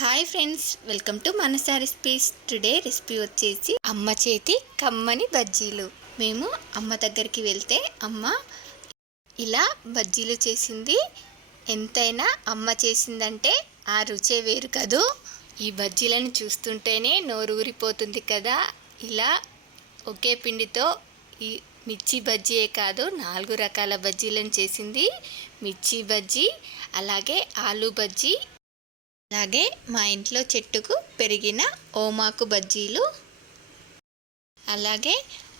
Hi friends welcome to Manasa recipes today recipe వచ్చేసి అమ్మ చేతి కమ్మని బజ్జీలు. మేము అమ్మ దగ్గరికి వెళ్తే అమ్మ ఇలా బజ్జీలు చేసింది. ఎంతైనా అమ్మ చేసిందంటే ఆ రుచే వేరు కదూ. ఈ బజ్జీలను చూస్తుంటేనే నోరు ఊరిపోతుంది కదా. ఇలా ఒకే పిండితో ఈ మిర్చి బజ్జీయే కాదు నాలుగు రకాల బజ్జీలను చేసింది. మిర్చి బజ్జీ అలాగే ఆలు బజ్జీ అలాగే మా ఇంట్లో చెట్టుకు పెరిగిన ఓమాకు బజ్జీలు. అలాగే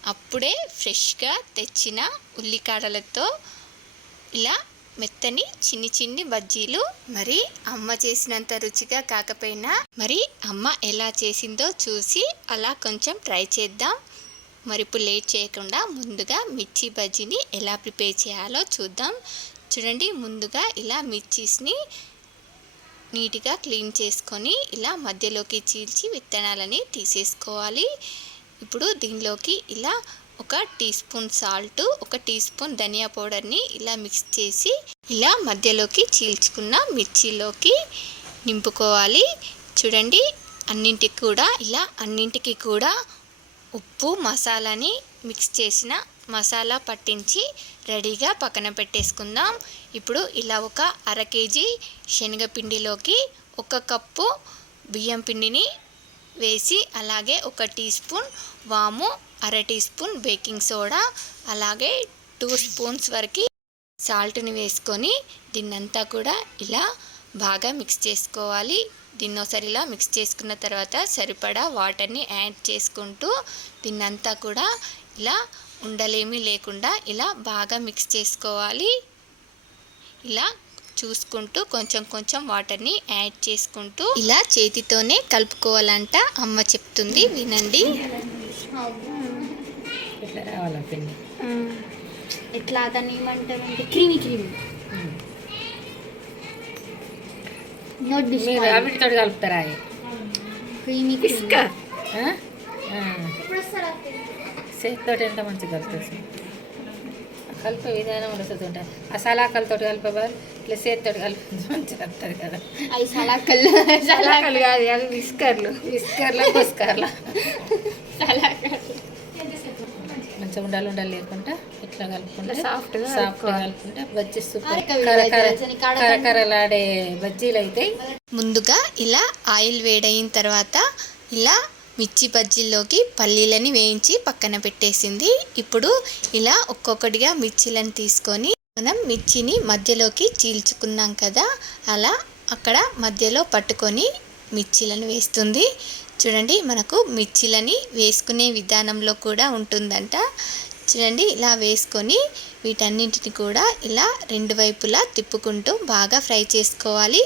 అప్పుడే ఫ్రెష్గా తెచ్చిన ఉల్లికాడలతో ఇలా మెత్తని చిన్ని చిన్ని బజ్జీలు. మరి అమ్మ చేసినంత రుచిగా కాకపోయినా మరి అమ్మ ఎలా చేసిందో చూసి అలా కొంచెం ట్రై చేద్దాం. మరి ఇప్పుడు లేట్ చేయకుండా ముందుగా మిర్చి బజ్జీని ఎలా ప్రిపేర్ చేయాలో చూద్దాం. చూడండి ముందుగా ఇలా మిర్చీస్ని నీట్గా క్లీన్ చేసుకొని ఇలా మధ్యలోకి చీల్చి విత్తనాలని తీసేసుకోవాలి. ఇప్పుడు దీనిలోకి ఇలా ఒక టీ స్పూన్ సాల్ట్ ఒక టీ స్పూన్ ధనియా పౌడర్ని ఇలా మిక్స్ చేసి ఇలా మధ్యలోకి చీల్చుకున్న మిర్చిలోకి నింపుకోవాలి. చూడండి అన్నింటికి కూడా ఇలా అన్నింటికి కూడా ఉప్పు మసాలాని మిక్స్ చేసిన మసాలా పట్టించి రెడీగా పక్కన పెట్టేసుకుందాం. ఇప్పుడు ఇలా ఒక అర కేజీ శనగపిండిలోకి ఒక కప్పు బియ్యం పిండిని వేసి అలాగే ఒక టీ స్పూన్ వాము అర టీ స్పూన్ బేకింగ్ సోడా అలాగే టూ స్పూన్స్ వరకు సాల్ట్ని వేసుకొని దీన్నంతా కూడా ఇలా బాగా మిక్స్ చేసుకోవాలి. దీన్ని ఒకసారి ఇలా మిక్స్ చేసుకున్న తర్వాత సరిపడా వాటర్ని యాడ్ చేసుకుంటూ దీన్నంతా కూడా ఇలా ఉండలేమీ లేకుండా ఇలా బాగా మిక్స్ చేసుకోవాలి. ఇలా చూసుకుంటూ కొంచెం కొంచెం వాటర్ని యాడ్ చేసుకుంటూ ఇలా చేతితోనే కలుపుకోవాలంట అమ్మ చెప్తుంది వినండి. ఎట్లా దాన్ని ఏమంటారు అంటే క్రీమీ క్రీమీ. నోట్ మీరు అవిటితో కలుపుతారా? క్రీమీ ఇసుక. చేతితో ఎంత మంచిగా కలుపుతుంది కలిపే విధానం ఉండదు ఆ సలాకలతో కలిపేవారు ఇట్లా చేతితో కలిపి మంచిగా వస్తుంది కదా. అవి సలాకలు సలాకలు. కాదు అవి విస్కర్లు. ఇస్కర్లా పుస్కర్లా సలాకలు. మంచిగా ఉండాలి ఉండాలి లేకుండా ఇట్లా కలుపుకుంటే Soft గా సాఫ్ట్గా కలుపుకుంటే బజ్జీ సూపర్. కరకరలాడే బజ్జీలు అయితే ముందుగా ఇలా ఆయిల్ వేడయిన తర్వాత ఇలా మిర్చి బజ్జీల్లోకి పల్లీలని వేయించి పక్కన పెట్టేసింది. ఇప్పుడు ఇలా ఒక్కొక్కటిగా మిర్చీలను తీసుకొని మనం మిర్చిని మధ్యలోకి చీల్చుకున్నాం కదా అలా అక్కడ మధ్యలో పట్టుకొని మిర్చీలను వేస్తుంది. చూడండి మనకు మిర్చీలని వేసుకునే విధానంలో కూడా ఉంటుందంట. చూడండి ఇలా వేసుకొని వీటన్నింటిని కూడా ఇలా రెండు వైపులా తిప్పుకుంటూ బాగా ఫ్రై చేసుకోవాలి.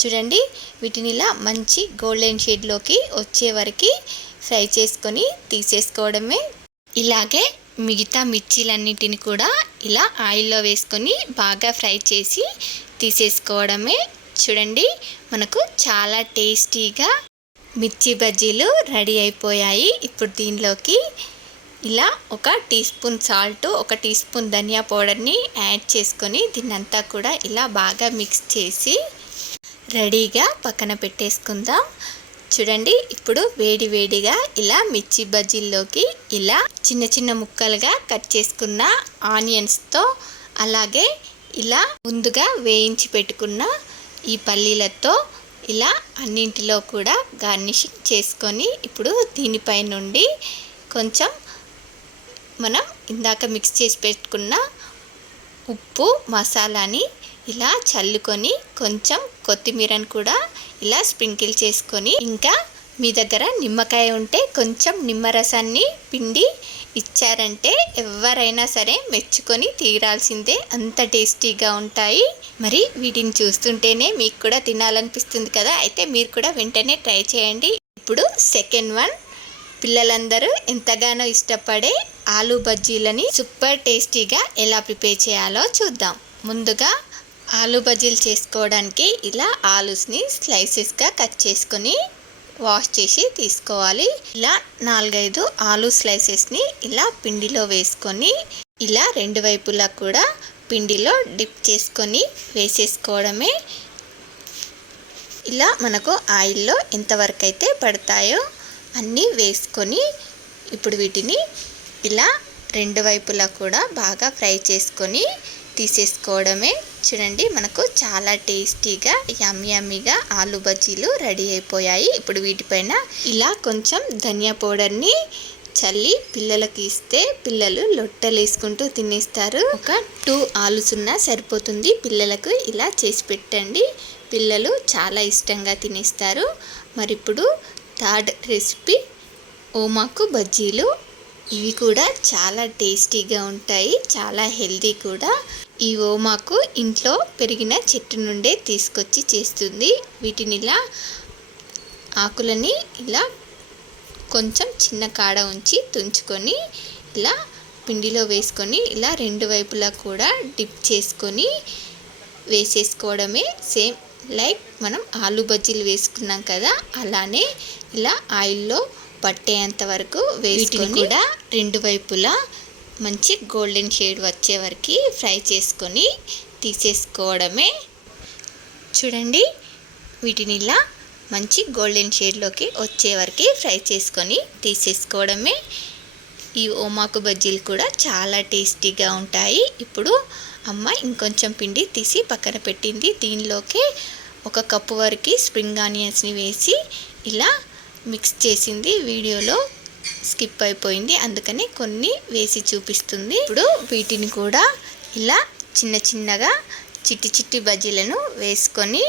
చూడండి. వీటిని ఇలా మంచి గోల్డెన్ షేడ్లోకి వచ్చే వరకు ఫ్రై చేసుకొని తీసేసుకోవడమే. ఇలాగే మిగతా మిర్చీలన్నిటిని కూడా ఇలా ఆయిల్లో వేసుకొని బాగా ఫ్రై చేసి తీసేసుకోవడమే. చూడండి మనకు చాలా టేస్టీగా మిర్చి బజ్జీలు రెడీ అయిపోయాయి. ఇప్పుడు దీనిలోకి ఇలా ఒక టీ స్పూన్ సాల్ట్ ఒక టీ స్పూన్ ధనియా పౌడర్ని యాడ్ చేసుకొని దీన్నంతా కూడా ఇలా బాగా మిక్స్ చేసి రెడీగా పక్కన పెట్టేసుకుందాం. చూడండి ఇప్పుడు వేడి వేడిగా ఇలా మిర్చి బజ్జీల్లోకి ఇలా చిన్న చిన్న ముక్కలుగా కట్ చేసుకున్న ఆనియన్స్తో అలాగే ఇలా ముందుగా వేయించి పెట్టుకున్న ఈ పల్లీలతో ఇలా అన్నింటిలో కూడా గార్నిషింగ్ చేసుకొని ఇప్పుడు దీనిపై నుండి కొంచెం మనం ఇందాక మిక్స్ చేసి పెట్టుకున్న ఉప్పు మసాలాని ఇలా చల్లుకొని కొంచెం కొత్తిమీరను కూడా ఇలా స్ప్రింకిల్ చేసుకొని ఇంకా మీ దగ్గర నిమ్మకాయ ఉంటే కొంచెం నిమ్మరసాన్ని పిండి ఇచ్చారంటే ఎవరైనా సరే మెచ్చుకొని తీరాల్సిందే. అంత టేస్టీగా ఉంటాయి. మరి వీటిని చూస్తుంటేనే మీకు కూడా తినాలనిపిస్తుంది కదా. అయితే మీరు కూడా వెంటనే ట్రై చేయండి. ఇప్పుడు సెకండ్ వన్. పిల్లలందరూ ఎంతగానో ఇష్టపడే ఆలు బజ్జీలని సూపర్ టేస్టీగా ఎలా ప్రిపేర్ చేయాలో చూద్దాం. ముందుగా ఆలు బజ్జీలు చేసుకోవడానికి ఇలా ఆలూస్ని స్లైసెస్గా కట్ చేసుకొని వాష్ చేసి తీసుకోవాలి. ఇలా నాలుగైదు ఆలు స్లైసెస్ని ఇలా పిండిలో వేసుకొని ఇలా రెండు వైపులా కూడా పిండిలో డిప్ చేసుకొని వేసేసుకోవడమే. ఇలా మనకు ఆయిల్లో ఎంతవరకు అయితే పడతాయో అన్నీ వేసుకొని ఇప్పుడు వీటిని ఇలా రెండు వైపులా కూడా బాగా ఫ్రై చేసుకొని తీసేసుకోవడమే. చూడండి మనకు చాలా టేస్టీగా యమ్ యమ్మీగా ఆలు బజ్జీలు రెడీ అయిపోయాయి. ఇప్పుడు వీటిపైన ఇలా కొంచెం ధనియా పౌడర్ని చల్లి పిల్లలకి ఇస్తే పిల్లలు లొట్టలు వేసుకుంటూ తినేస్తారు. ఒక టూ ఆలుస్ ఉన్నా సరిపోతుంది. పిల్లలకు ఇలా చేసి పెట్టండి. పిల్లలు చాలా ఇష్టంగా తినేస్తారు. మరి ఇప్పుడు థర్డ్ రెసిపీ ఓమాకు బజ్జీలు. ఇవి కూడా చాలా టేస్టీగా ఉంటాయి. చాలా హెల్దీ కూడా. ఈ ఓమాకు ఇంట్లో పెరిగిన చెట్టు నుండే తీసుకొచ్చి చేస్తుంది. వీటిని ఇలా ఆకులని ఇలా కొంచెం చిన్న కాడ ఉంచి తుంచుకొని ఇలా పిండిలో వేసుకొని ఇలా రెండు వైపులా కూడా డిప్ చేసుకొని వేసేసుకోవడమే సేమ్ లైక్ మనం ఆలు బజ్జీలు వేసుకున్నాం కదా అలానే ఇలా ఆయిల్లో పట్టేంత వరకు వేసుకొని కూడా రెండు వైపులా మంచి గోల్డెన్ షేడ్ వచ్చే వరకు ఫ్రై చేసుకొని తీసేసుకోవడమే. చూడండి వీటిని ఇలా మంచి గోల్డెన్ షేడ్లోకి వచ్చే వరకు ఫ్రై చేసుకొని తీసేసుకోవడమే. ఈ ఓమాకు బజ్జీలు కూడా చాలా టేస్టీగా ఉంటాయి. ఇప్పుడు అమ్మ ఇంకొంచెం పిండి తీసి పక్కన పెట్టింది. దీనిలోకి ఒక కప్పు వరకు స్ప్రింగ్ ఆనియన్స్ని వేసి ఇలా మిక్స్ చేసింది వీడియోలో. స్కిప్ అయిపోయింది. అందుకని కొన్ని వేసి చూపిస్తుంది. ఇప్పుడు వీటిని కూడా ఇలా చిన్న చిన్నగా చిట్టి చిట్టి బజ్జీలను వేసుకొని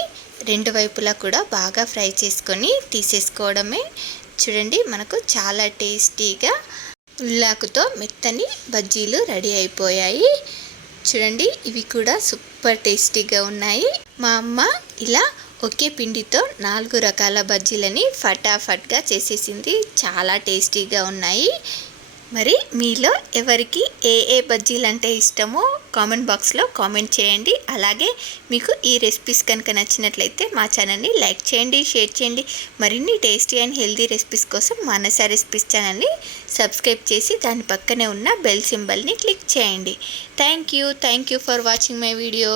రెండు వైపులా కూడా బాగా ఫ్రై చేసుకొని తీసేసుకోవడమే. చూడండి మనకు చాలా టేస్టీగా ఉల్లాకుతో మెత్తని బజ్జీలు రెడీ అయిపోయాయి. చూడండి ఇవి కూడా సూపర్ టేస్టీగా ఉన్నాయి. మా అమ్మ ఇలా ఒకే పిండితో నాలుగు రకాల బజ్జీలని ఫటాఫట్గా చేసేసింది. చాలా టేస్టీగా ఉన్నాయి. మరి మీలో ఎవరికి ఏ ఏ బజ్జీలు అంటే ఇష్టమో కామెంట్ బాక్స్లో కామెంట్ చేయండి. అలాగే మీకు ఈ రెసిపీస్ కనుక నచ్చినట్లయితే మా ఛానల్ని లైక్ చేయండి షేర్ చేయండి. మరిన్ని టేస్టీ అండ్ హెల్తీ రెసిపీస్ కోసం మానస రెసిపీస్ ఛానల్ని సబ్స్క్రైబ్ చేసి దాని పక్కనే ఉన్న బెల్ సింబల్ని క్లిక్ చేయండి. Thank you. Thank you for watching my video.